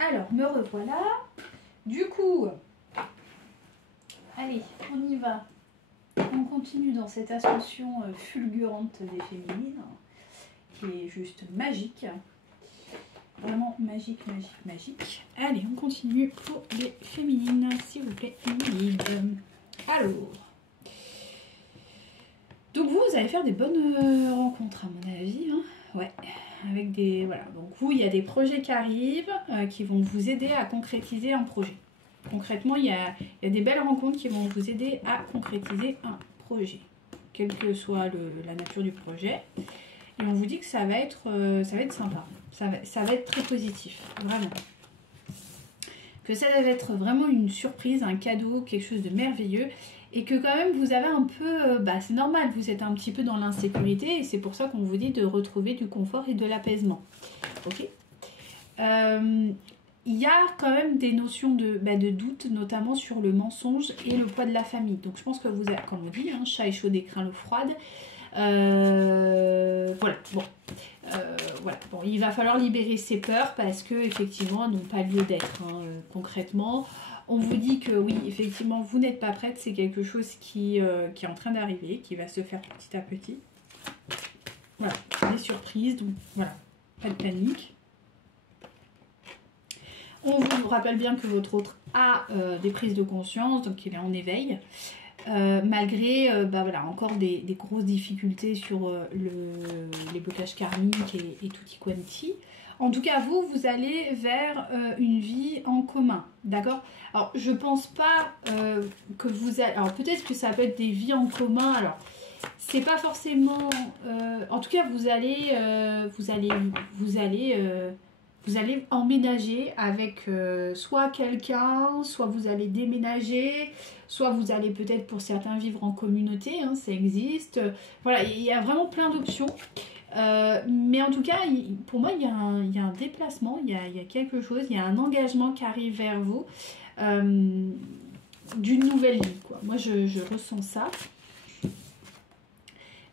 Alors, me revoilà. Du coup, allez, on y va. On continue dans cette ascension fulgurante des féminines, qui est juste magique. Vraiment magique, magique, magique. Allez, on continue pour les féminines, s'il vous plaît, guide. Alors, donc vous allez faire des bonnes rencontres à mon avis, hein. Ouais, avec des... Voilà, donc vous, il y a des projets qui arrivent, qui vont vous aider à concrétiser un projet. Concrètement, il y a des belles rencontres qui vont vous aider à concrétiser un projet, quelle que soit la nature du projet. Et on vous dit que ça va être sympa, ça va être très positif, vraiment. Que ça va être vraiment une surprise, un cadeau, quelque chose de merveilleux. Et que quand même vous avez un peu, c'est normal, vous êtes un petit peu dans l'insécurité. Et c'est pour ça qu'on vous dit de retrouver du confort et de l'apaisement. Ok. Il y a quand même des notions de doute, notamment sur le mensonge et le poids de la famille. Donc je pense que vous avez, comme on dit, hein, chat échaudé craint l'eau froide. Voilà, bon. Voilà. Bon, il va falloir libérer ces peurs parce que effectivement elles n'ont pas lieu d'être, hein, concrètement. On vous dit que oui, effectivement, vous n'êtes pas prête, c'est quelque chose qui est en train d'arriver, qui va se faire petit à petit. Voilà, des surprises, donc voilà, pas de panique. On vous rappelle bien que votre autre a des prises de conscience, donc il est en éveil. Malgré voilà, encore des grosses difficultés sur les blocages karmiques et tutti quanti. En tout cas, vous allez vers une vie en commun, d'accord? Alors, je pense pas que vous allez... Alors, peut-être que ça peut être des vies en commun, alors... C'est pas forcément... en tout cas, vous allez emménager avec soit quelqu'un, soit vous allez déménager, soit vous allez peut-être pour certains vivre en communauté, hein, ça existe. Voilà, il y a vraiment plein d'options. Mais en tout cas, pour moi, il y a un déplacement, il y a quelque chose, il y a un engagement qui arrive vers vous d'une nouvelle vie, quoi. Moi, je ressens ça.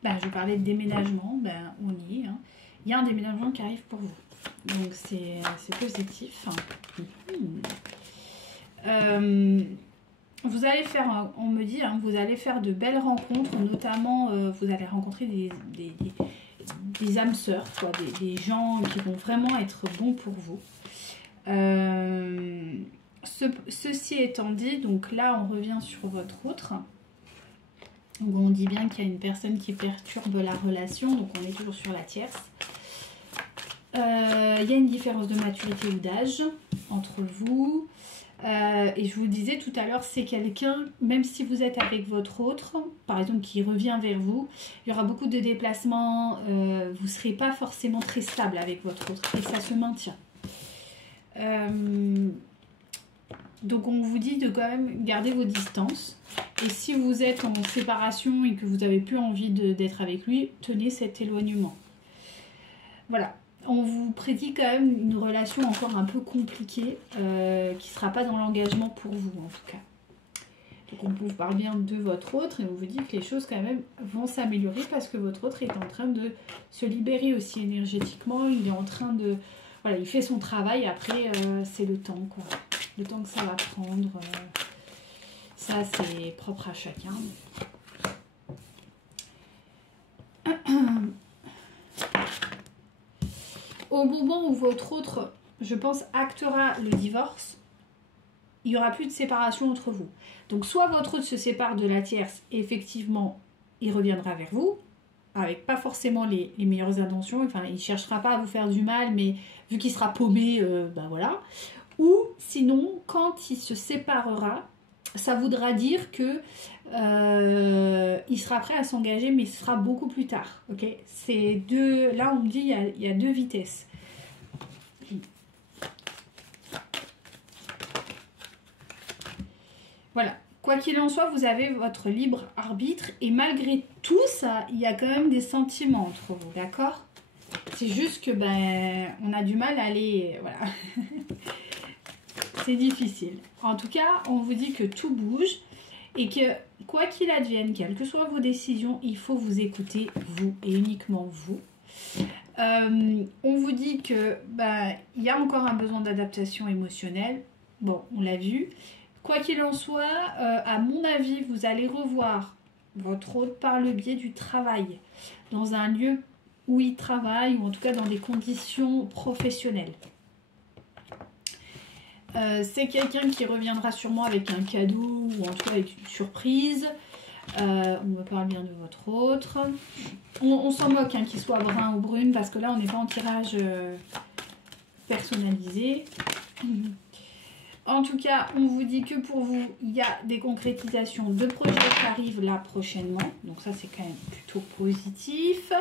Je parlais de déménagement, on y est, hein. Il y a un déménagement qui arrive pour vous. Donc c'est positif. Vous allez faire, on me dit, hein, vous allez faire de belles rencontres, notamment vous allez rencontrer des âmes sœurs, quoi, des gens qui vont vraiment être bons pour vous. Ceci étant dit, donc là on revient sur votre autre. Donc on dit bien qu'il y a une personne qui perturbe la relation, donc on est toujours sur la tierce. Il y a une différence de maturité ou d'âge entre vous. Et je vous le disais tout à l'heure, c'est quelqu'un, même si vous êtes avec votre autre, par exemple, qui revient vers vous, il y aura beaucoup de déplacements, vous ne serez pas forcément très stable avec votre autre, et ça se maintient. Donc on vous dit de quand même garder vos distances. Et si vous êtes en séparation et que vous n'avez plus envie d'être avec lui, tenez cet éloignement. Voilà. On vous prédit quand même une relation encore un peu compliquée, qui ne sera pas dans l'engagement pour vous en tout cas. Donc on vous parle bien de votre autre et on vous dit que les choses quand même vont s'améliorer parce que votre autre est en train de se libérer aussi énergétiquement. Il est en train de... Voilà, il fait son travail, après c'est le temps, quoi. Le temps que ça va prendre, ça c'est propre à chacun. Au moment où votre autre, je pense, actera le divorce, il n'y aura plus de séparation entre vous. Donc soit votre autre se sépare de la tierce, et effectivement, il reviendra vers vous, avec pas forcément les meilleures intentions, enfin il ne cherchera pas à vous faire du mal, mais vu qu'il sera paumé, voilà. Ou sinon, quand il se séparera, ça voudra dire que il sera prêt à s'engager, mais ce sera beaucoup plus tard. Ok, c'est deux. Là, on me dit il y a deux vitesses. Voilà. Quoi qu'il en soit, vous avez votre libre arbitre et malgré tout ça, il y a quand même des sentiments entre vous, d'accord? C'est juste que on a du mal à aller, voilà. C'est difficile. En tout cas, on vous dit que tout bouge et que quoi qu'il advienne, quelles que soient vos décisions, il faut vous écouter, vous et uniquement vous. On vous dit que il y a encore un besoin d'adaptation émotionnelle. Bon, on l'a vu. Quoi qu'il en soit, à mon avis, vous allez revoir votre hôte par le biais du travail, dans un lieu où il travaille, ou en tout cas dans des conditions professionnelles. C'est quelqu'un qui reviendra sûrement avec un cadeau, ou en tout cas avec une surprise. On me parle bien de votre autre. On s'en moque hein, qu'il soit brun ou brune, parce que là on n'est pas en tirage personnalisé. En tout cas, on vous dit que pour vous, il y a des concrétisations de projets qui arrivent là prochainement. Donc ça, c'est quand même plutôt positif.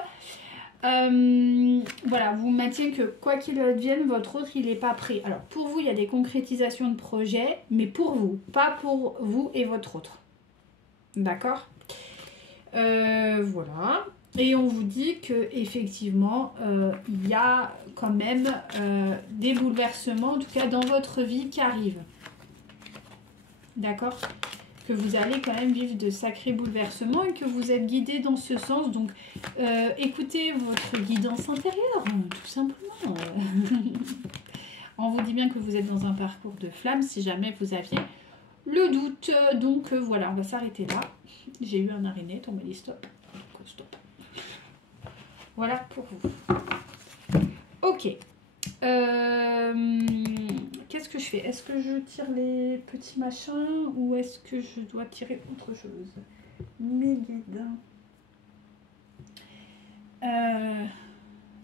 Voilà, vous maintiennez que quoi qu'il advienne, votre autre, il n'est pas prêt. Alors, pour vous, il y a des concrétisations de projets, mais pour vous, pas pour vous et votre autre. D'accord ? Voilà. Et on vous dit que effectivement, il y a quand même des bouleversements, en tout cas dans votre vie, qui arrivent. D'accord ? Que vous allez quand même vivre de sacrés bouleversements et que vous êtes guidé dans ce sens. Donc, écoutez votre guidance intérieure, tout simplement. On vous dit bien que vous êtes dans un parcours de flamme, si jamais vous aviez le doute. Donc, voilà, on va s'arrêter là. J'ai eu un araignée, on m'a dit stop. Donc, stop. Voilà pour vous. Ok. Qu'est-ce que je fais? Est-ce que je tire les petits machins ou est-ce que je dois tirer autre chose? Mes guides.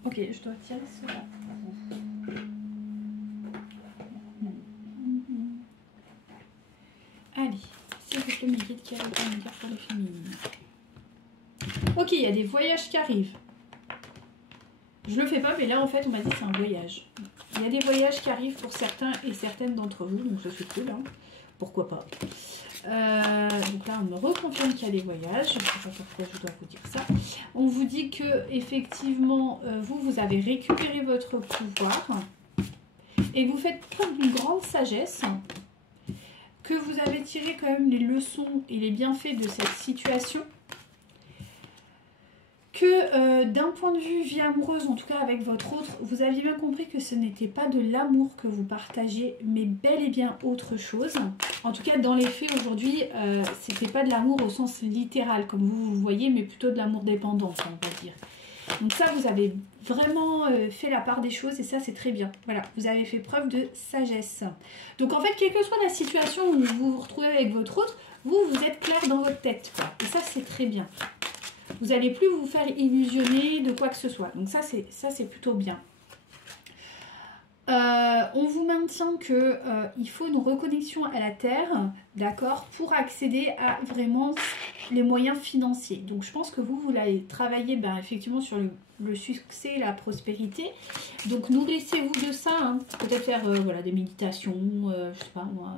Ok, je dois tirer cela. Allez, c'est plutôt mes guides qui arrivent à me dire pour les féminines. Ok, il y a des voyages qui arrivent. Je le fais pas, mais là en fait on m'a dit que c'est un voyage. Il y a des voyages qui arrivent pour certains et certaines d'entre vous, donc ça c'est cool, hein. Pourquoi pas. Donc là on me reconfirme qu'il y a des voyages, je ne sais pas pourquoi je dois vous dire ça. On vous dit que effectivement vous avez récupéré votre pouvoir et vous faites preuve d'une grande sagesse, que vous avez tiré quand même les leçons et les bienfaits de cette situation. Que d'un point de vue vie amoureuse, en tout cas avec votre autre, vous aviez bien compris que ce n'était pas de l'amour que vous partagez, mais bel et bien autre chose. En tout cas, dans les faits aujourd'hui, c'était pas de l'amour au sens littéral, comme vous voyez, mais plutôt de l'amour dépendant, on va dire. Donc ça, vous avez vraiment fait la part des choses et ça, c'est très bien. Voilà, vous avez fait preuve de sagesse. Donc en fait, quelle que soit la situation où vous vous retrouvez avec votre autre, vous êtes clair dans votre tête, quoi. Et ça, c'est très bien. Vous n'allez plus vous faire illusionner de quoi que ce soit. Donc ça, c'est plutôt bien. On vous maintient que il faut une reconnexion à la terre, d'accord, pour accéder à vraiment les moyens financiers. Donc je pense que vous allez travailler effectivement sur le succès et la prospérité. Donc nourrissez-vous de ça, hein. Peut-être faire voilà, des méditations, je sais pas moi,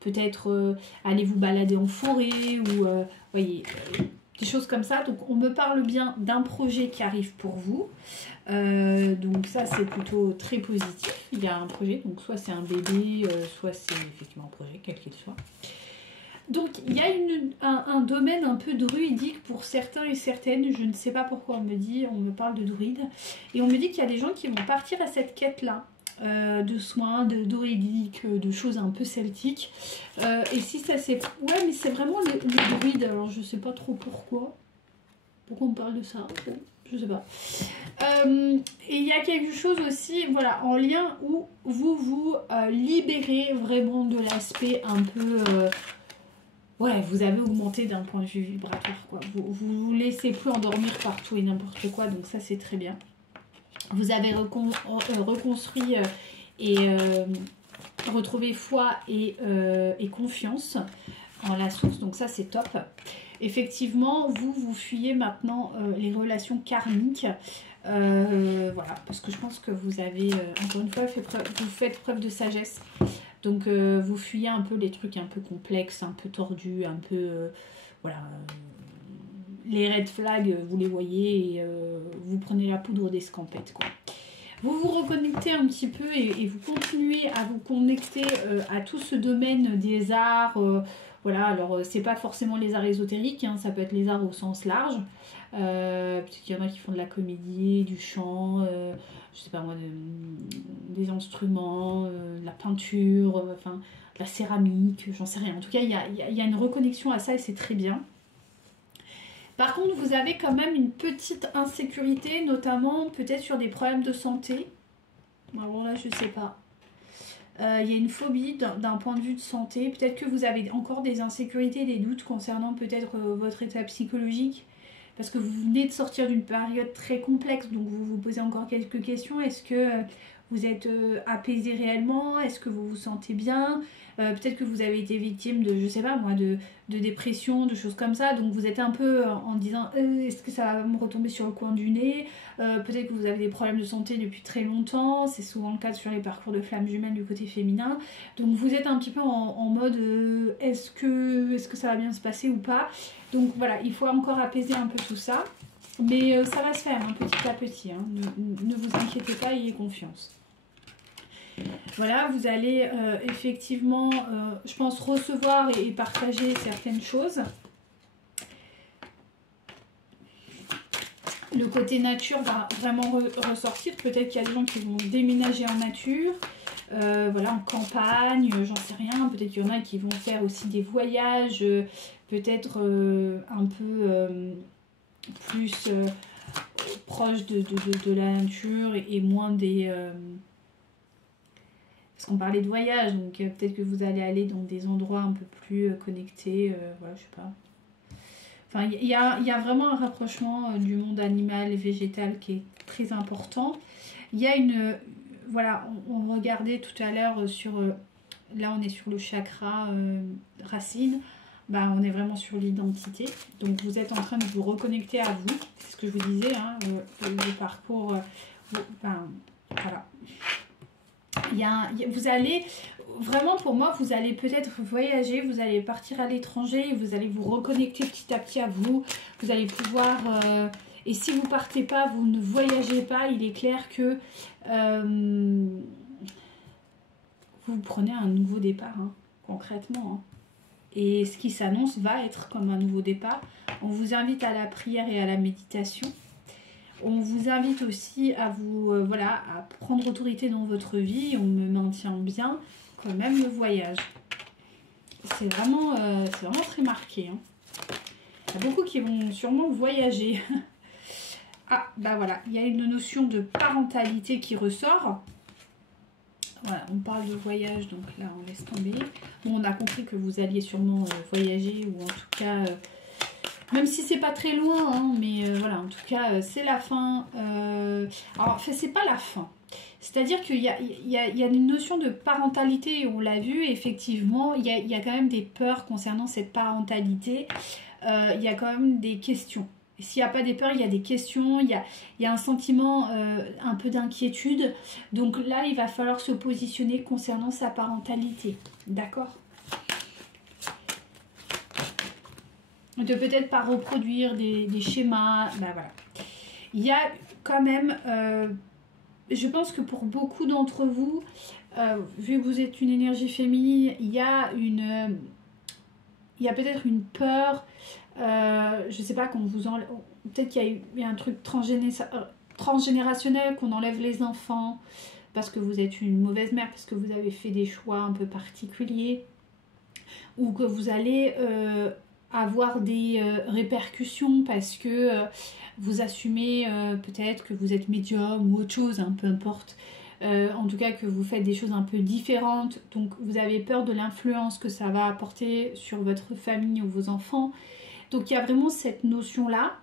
peut-être aller vous balader en forêt ou voyez. Des choses comme ça. Donc on me parle bien d'un projet qui arrive pour vous. Donc ça c'est plutôt très positif. Il y a un projet, donc soit c'est un bébé, soit c'est effectivement un projet, quel qu'il soit. Donc il y a un domaine un peu druidique pour certains et certaines. Je ne sais pas pourquoi on me parle de druide. Et on me dit qu'il y a des gens qui vont partir à cette quête-là. De soins, de druidique, de choses un peu celtiques. Et si ça c'est... Ouais, mais c'est vraiment le druide. Alors je sais pas trop pourquoi. Pourquoi on parle de ça? Je sais pas. Et il y a quelque chose aussi, voilà, en lien où vous libérez vraiment de l'aspect un peu... ouais, vous avez augmenté d'un point de vue vibratoire, quoi. Vous laissez plus endormir partout et n'importe quoi, donc ça c'est très bien. Vous avez reconstruit et retrouvé foi et confiance en la source, donc ça c'est top. Effectivement, vous fuyez maintenant les relations karmiques, voilà, parce que je pense que vous avez, encore une fois, vous faites preuve de sagesse. Donc vous fuyez un peu les trucs un peu complexes, un peu tordus, un peu, voilà... les red flags, vous les voyez et vous prenez la poudre d'escampette, quoi. Vous vous reconnectez un petit peu et vous continuez à vous connecter à tout ce domaine des arts. Voilà, alors c'est pas forcément les arts ésotériques, hein, ça peut être les arts au sens large. Peut-être qu'il y en a qui font de la comédie, du chant, je sais pas moi, des instruments, de la peinture, enfin de la céramique, j'en sais rien. En tout cas, il y a une reconnexion à ça et c'est très bien. Par contre, vous avez quand même une petite insécurité, notamment peut-être sur des problèmes de santé. Alors là, je sais pas. Il y a une phobie d'un point de vue de santé. Peut-être que vous avez encore des insécurités, des doutes concernant peut-être votre état psychologique. Parce que vous venez de sortir d'une période très complexe, donc vous vous posez encore quelques questions. Est-ce que vous êtes apaisé réellement? Est-ce que vous vous sentez bien? Peut-être que vous avez été victime de, je sais pas moi, de dépression, de choses comme ça. Donc vous êtes un peu en disant, est-ce que ça va me retomber sur le coin du nez? Peut-être que vous avez des problèmes de santé depuis très longtemps. C'est souvent le cas sur les parcours de flammes jumelles du côté féminin. Donc vous êtes un petit peu en mode, est-ce que ça va bien se passer ou pas? Donc voilà, il faut encore apaiser un peu tout ça. Mais ça va se faire hein, petit à petit. Hein. Ne vous inquiétez pas, ayez confiance. Voilà, vous allez effectivement, je pense, recevoir et partager certaines choses. Le côté nature va vraiment ressortir. Peut-être qu'il y a des gens qui vont déménager en nature. Voilà, en campagne, j'en sais rien. Peut-être qu'il y en a qui vont faire aussi des voyages, peut-être un peu plus proche de la nature et moins des... parce qu'on parlait de voyage, donc peut-être que vous allez aller dans des endroits un peu plus connectés, voilà, je sais pas. Enfin, il y a vraiment un rapprochement du monde animal et végétal qui est très important. Il y a une... Voilà, on regardait tout à l'heure sur... là, on est sur le chakra racine. Bah, on est vraiment sur l'identité. Donc, vous êtes en train de vous reconnecter à vous. C'est ce que je vous disais, hein, le parcours... enfin, voilà. Vous allez... Vraiment, pour moi, vous allez peut-être voyager, vous allez partir à l'étranger, vous allez vous reconnecter petit à petit à vous. Vous allez pouvoir... et si vous partez pas, vous ne voyagez pas, il est clair que vous prenez un nouveau départ, hein, concrètement. Hein. Et ce qui s'annonce va être comme un nouveau départ. On vous invite à la prière et à la méditation. On vous invite aussi à vous, voilà, à prendre autorité dans votre vie. On me maintient bien, quand même le voyage. C'est vraiment très marqué. Hein. Il y a beaucoup qui vont sûrement voyager. Ah, bah voilà, il y a une notion de parentalité qui ressort. Voilà, on parle de voyage, donc là, on laisse tomber. Bon, on a compris que vous alliez sûrement voyager, ou en tout cas... même si c'est pas très loin, hein, mais voilà, en tout cas, c'est la fin. Alors, enfin, c'est pas la fin. C'est-à-dire qu'il y a une notion de parentalité, on l'a vu, effectivement, il y a quand même des peurs concernant cette parentalité. Il y a quand même des questions. S'il n'y a pas des peurs, il y a des questions, il y a un sentiment un peu d'inquiétude. Donc là, il va falloir se positionner concernant sa parentalité. D'accord ? De peut-être pas reproduire des schémas. Ben voilà. Il y a quand même, je pense que pour beaucoup d'entre vous, vu que vous êtes une énergie féminine, il y a peut-être une peur, je sais pas, qu'on vous enlève, peut-être qu'il y a eu un truc transgénérationnel, qu'on enlève les enfants parce que vous êtes une mauvaise mère, parce que vous avez fait des choix un peu particuliers, ou que vous allez... avoir des répercussions parce que vous assumez peut-être que vous êtes médium ou autre chose, hein, peu importe. En tout cas que vous faites des choses un peu différentes, donc vous avez peur de l'influence que ça va apporter sur votre famille ou vos enfants. Donc il y a vraiment cette notion-là,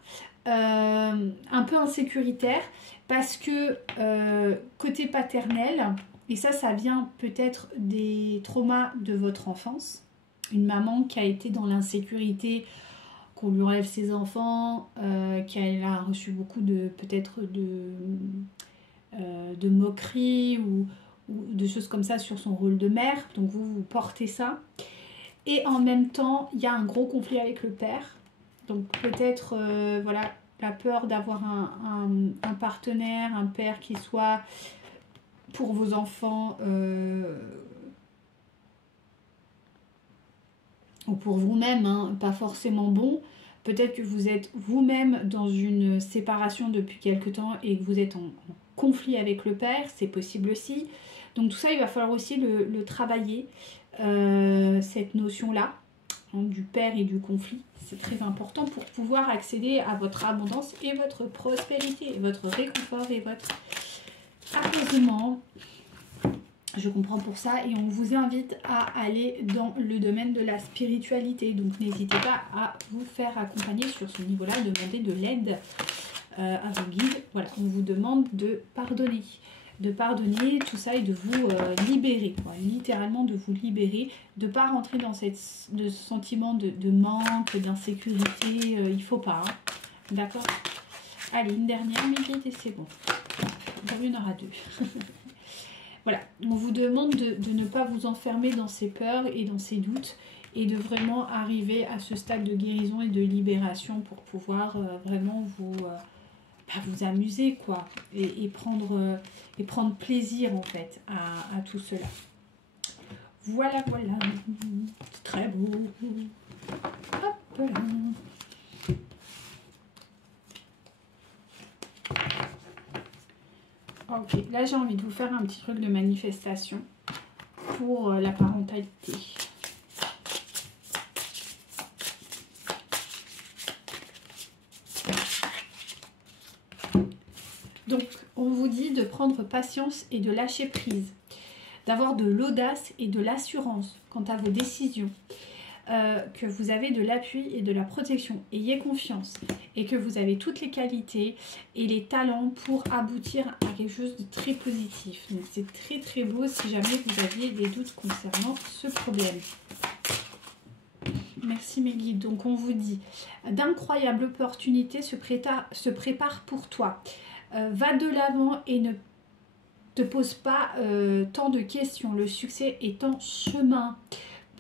un peu insécuritaire, parce que côté paternel, et ça vient peut-être des traumas de votre enfance, une maman qui a été dans l'insécurité, qu'on lui enlève ses enfants, qu'elle a reçu beaucoup de peut-être de moqueries ou de choses comme ça sur son rôle de mère. Donc vous portez ça. Et en même temps, il y a un gros conflit avec le père. Donc peut-être voilà, la peur d'avoir un partenaire, un père qui soit pour vos enfants... ou pour vous-même, hein, pas forcément bon, Peut-être que vous êtes vous-même dans une séparation depuis quelque temps et que vous êtes en conflit avec le père, c'est possible aussi. Donc tout ça, il va falloir aussi le travailler, cette notion-là, hein, du père et du conflit. C'est très important pour pouvoir accéder à votre abondance et votre prospérité, et votre réconfort et votre apaisement. Je comprends pour ça et on vous invite à aller dans le domaine de la spiritualité. Donc n'hésitez pas à vous faire accompagner sur ce niveau-là, demander de l'aide à vos guides. Voilà, on vous demande de pardonner tout ça et de vous libérer, quoi. Littéralement de vous libérer, de ne pas rentrer dans ce sentiment de manque, d'insécurité, il ne faut pas, hein. D'accord? Allez, une dernière, mes guides, et c'est bon. Il y en aura deux. Voilà, on vous demande de ne pas vous enfermer dans ces peurs et dans ces doutes et de vraiment arriver à ce stade de guérison et de libération pour pouvoir vraiment vous amuser, quoi, et prendre plaisir en fait à tout cela. Voilà, voilà, c'est très beau. Hop là. Ok, là j'ai envie de vous faire un petit truc de manifestation pour la parentalité. Donc, on vous dit de prendre patience et de lâcher prise, d'avoir de l'audace et de l'assurance quant à vos décisions, que vous avez de l'appui et de la protection. Ayez confiance et que vous avez toutes les qualités et les talents pour aboutir à quelque chose de très positif. Donc, c'est très très beau si jamais vous aviez des doutes concernant ce problème. Merci mes guides. Donc, on vous dit d'incroyables opportunités se préparent pour toi. Va de l'avant et ne te pose pas tant de questions. Le succès est en chemin.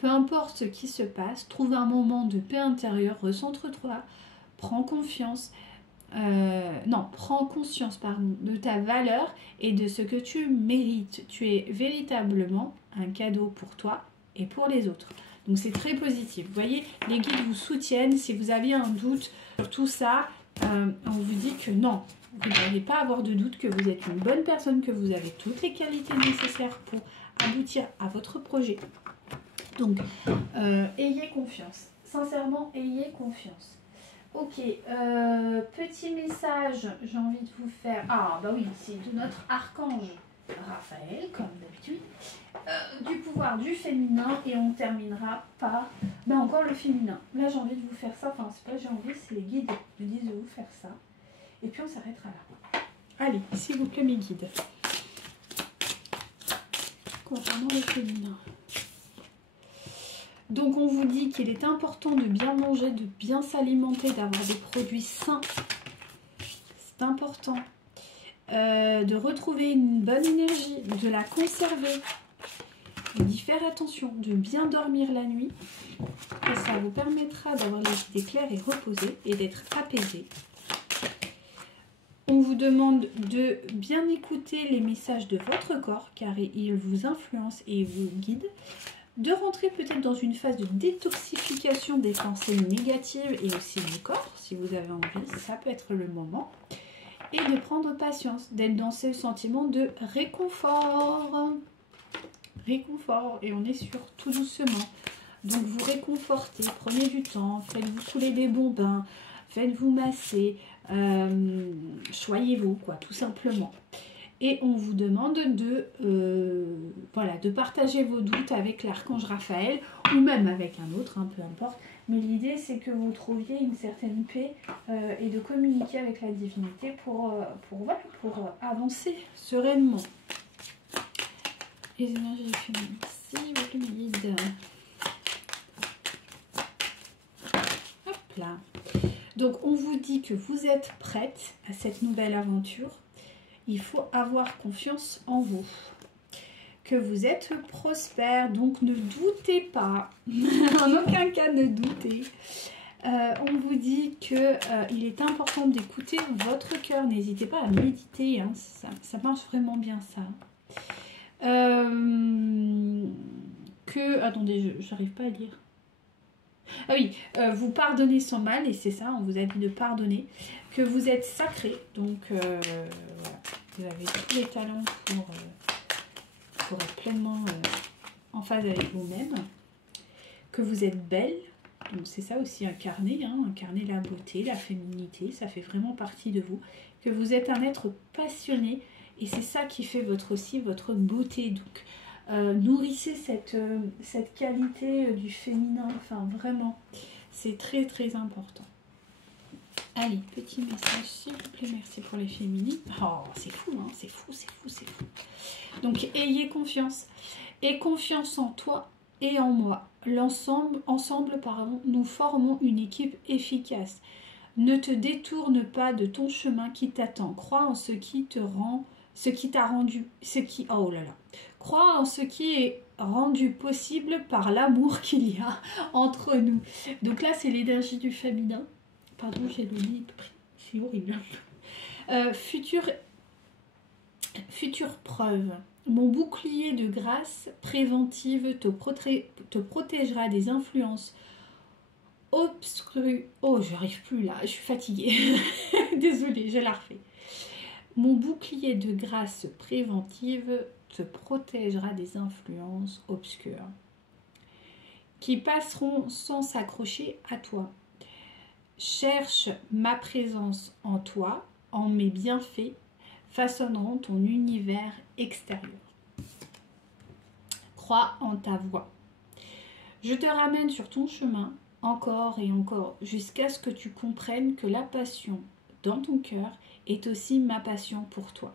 Peu importe ce qui se passe, trouve un moment de paix intérieure, recentre-toi, prends conscience de ta valeur et de ce que tu mérites. Tu es véritablement un cadeau pour toi et pour les autres. Donc c'est très positif. Vous voyez, les guides vous soutiennent. Si vous aviez un doute sur tout ça, on vous dit que non. Vous n'allez pas avoir de doute, que vous êtes une bonne personne, que vous avez toutes les qualités nécessaires pour aboutir à votre projet. Donc, ayez confiance. Sincèrement, ayez confiance. Ok, petit message, j'ai envie de vous faire... Ah, bah oui, c'est de notre archange Raphaël, comme d'habitude. Du pouvoir du féminin, et on terminera par... Ben encore le féminin. Là, j'ai envie de vous faire ça. Enfin, c'est pas j'ai envie, c'est les guides me disent de vous faire ça. Et puis, on s'arrêtera là. Allez, s'il vous plaît, mes guides. Concernant le féminin. Donc on vous dit qu'il est important de bien manger, de bien s'alimenter, d'avoir des produits sains. C'est important. De retrouver une bonne énergie, de la conserver, d'y faire attention, de bien dormir la nuit. Et ça vous permettra d'avoir les idées claires et reposées et d'être apaisé. On vous demande de bien écouter les messages de votre corps car ils vous influencent et vous guident. De rentrer peut-être dans une phase de détoxification des pensées négatives et aussi du corps, si vous avez envie, ça peut être le moment. Et de prendre patience, d'être dans ce sentiment de réconfort. Réconfort, et on est sur tout doucement. Donc vous réconfortez, prenez du temps, faites-vous couler des bons bains, faites-vous masser, choyez-vous, quoi, tout simplement. Et on vous demande de partager vos doutes avec l'archange Raphaël ou même avec un autre, peu importe. Mais l'idée, c'est que vous trouviez une certaine paix et de communiquer avec la divinité pour avancer sereinement. Les énergies féminines, merci, votre guide. Hop là. Donc, on vous dit que vous êtes prête à cette nouvelle aventure. Il faut avoir confiance en vous, que vous êtes prospère, donc ne doutez pas, en aucun cas ne doutez. On vous dit qu'il est important d'écouter votre cœur, n'hésitez pas à méditer, ça marche vraiment bien ça. Attendez, j'arrive pas à lire. Ah oui, vous pardonnez sans mal, et c'est ça, on vous a dit de pardonner, que vous êtes sacré, donc voilà, vous avez tous les talents pour être pleinement en phase avec vous-même, que vous êtes belle, donc c'est ça aussi incarner, hein, incarner la beauté, la féminité, ça fait vraiment partie de vous, que vous êtes un être passionné, et c'est ça qui fait aussi votre beauté, donc nourrissez cette qualité du féminin, enfin vraiment, c'est très très important. Allez, petit message s'il vous plaît, merci pour les féminines. Oh, c'est fou, hein, c'est fou, c'est fou, c'est fou. Donc ayez confiance, aie confiance en toi et en moi. Ensemble, pardon, nous formons une équipe efficace. Ne te détourne pas de ton chemin qui t'attend. Crois en ce qui te rend, oh là là. Crois en ce qui est rendu possible par l'amour qu'il y a entre nous. Donc là, c'est l'énergie du féminin. Pardon, j'ai le nez pris. C'est horrible. Future preuve. Mon bouclier de grâce préventive te protégera des influences obscures. Oh, j'arrive plus là, je suis fatiguée. Désolée, je la refais. Mon bouclier de grâce préventive te protégera des influences obscures qui passeront sans s'accrocher à toi. Cherche ma présence en toi, en mes bienfaits, façonneront ton univers extérieur. Crois en ta voix. Je te ramène sur ton chemin encore et encore jusqu'à ce que tu comprennes que la passion dans ton cœur est aussi ma passion pour toi.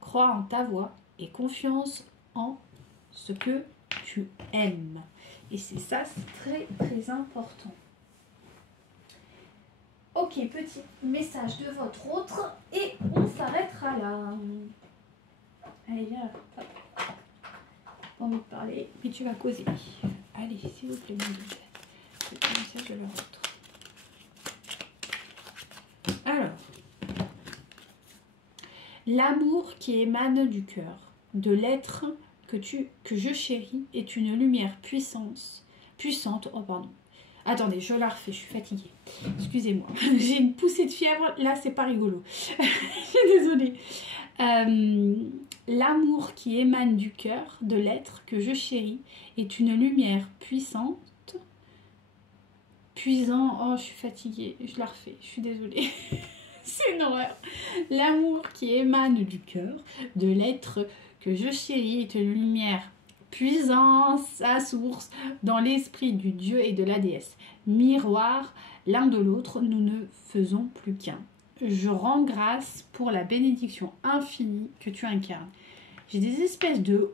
Crois en ta voix et confiance en ce que tu aimes. Et c'est ça, c'est très très important. Ok, petit message de votre autre et on s'arrêtera là. Allez, viens là. Pas envie de parler, mais tu vas causer. Allez, s'il vous plaît, mon guide. Petit message de leur autre. Alors, l'amour qui émane du cœur, de l'être que je chéris, est une lumière puissante. Oh, pardon. Attendez, je la refais, je suis fatiguée. Excusez-moi, j'ai une poussée de fièvre, là c'est pas rigolo. Je suis désolée. L'amour qui émane du cœur, de l'être que je chéris, est une lumière puissante. Puisant, oh je suis fatiguée, je la refais, je suis désolée. C'est une horreur. L'amour qui émane du cœur, de l'être que je chéris, est une lumière puissance, sa source dans l'esprit du Dieu et de la déesse. Miroir l'un de l'autre, nous ne faisons plus qu'un. Je rends grâce pour la bénédiction infinie que tu incarnes. J'ai des espèces de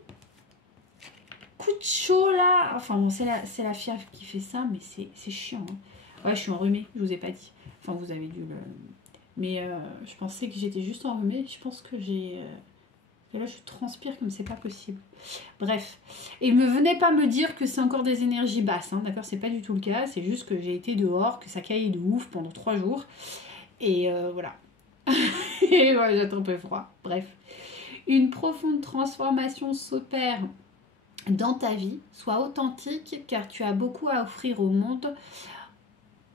coups de chaud là. Enfin bon, c'est la fièvre qui fait ça, mais c'est chiant. Hein. Ouais, je suis enrhumée, je vous ai pas dit. Enfin, vous avez dû le... Mais je pensais que j'étais juste enrhumée. Je pense que j'ai... Et là, je transpire comme c'est pas possible. Bref. Et ne venez pas me dire que c'est encore des énergies basses. Hein, d'accord, c'est pas du tout le cas. C'est juste que j'ai été dehors, que ça caillait de ouf pendant 3 jours. Et voilà. Et ouais, j'ai un peu froid. Bref. Une profonde transformation s'opère dans ta vie. Sois authentique car tu as beaucoup à offrir au monde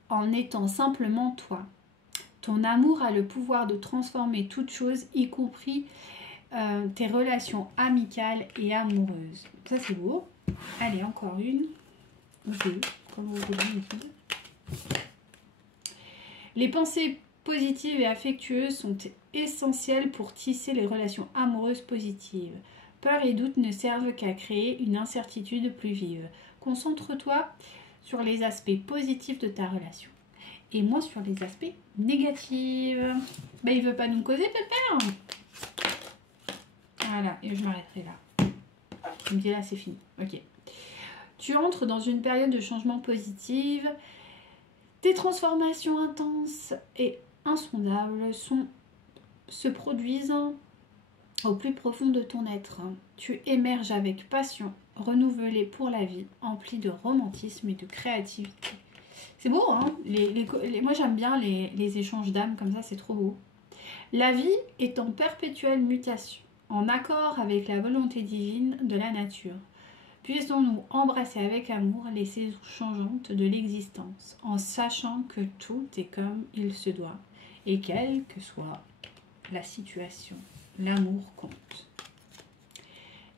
en étant simplement toi. Ton amour a le pouvoir de transformer toute chose, y compris tes relations amicales et amoureuses. Ça c'est beau. Allez, encore une. Les pensées positives et affectueuses sont essentielles pour tisser les relations amoureuses positives. Peur et doute ne servent qu'à créer une incertitude plus vive. Concentre-toi sur les aspects positifs de ta relation et moins sur les aspects négatifs. Ben, il veut pas nous causer, pépère. Voilà, et je m'arrêterai là. Je me dis là, c'est fini. Ok. Tu entres dans une période de changement positive. Tes transformations intenses et insondables se produisent au plus profond de ton être. Tu émerges avec passion, renouvelée pour la vie, emplie de romantisme et de créativité. C'est beau, hein, moi j'aime bien les échanges d'âmes comme ça, c'est trop beau. La vie est en perpétuelle mutation, en accord avec la volonté divine de la nature. Puissions-nous embrasser avec amour les saisons changeantes de l'existence, en sachant que tout est comme il se doit, et quelle que soit la situation, l'amour compte.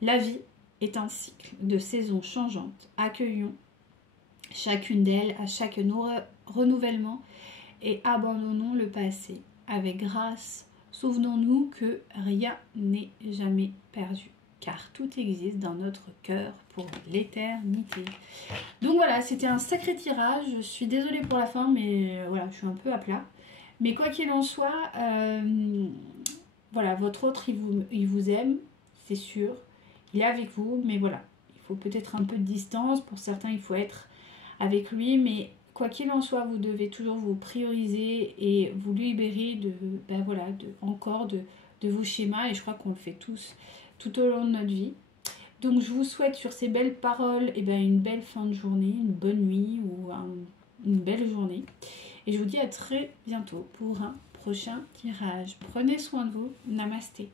La vie est un cycle de saisons changeantes. Accueillons chacune d'elles à chaque renouvellement et abandonnons le passé avec grâce. Souvenons-nous que rien n'est jamais perdu, car tout existe dans notre cœur pour l'éternité. Donc voilà, c'était un sacré tirage. Je suis désolée pour la fin, mais voilà, je suis un peu à plat. Mais quoi qu'il en soit, voilà, votre autre, il vous aime, c'est sûr. Il est avec vous, mais voilà, il faut peut-être un peu de distance. Pour certains, il faut être avec lui, mais quoi qu'il en soit, vous devez toujours vous prioriser et vous libérer de vos schémas, et je crois qu'on le fait tous tout au long de notre vie. Donc je vous souhaite sur ces belles paroles une belle fin de journée, une bonne nuit ou une belle journée. Et je vous dis à très bientôt pour un prochain tirage. Prenez soin de vous. Namasté.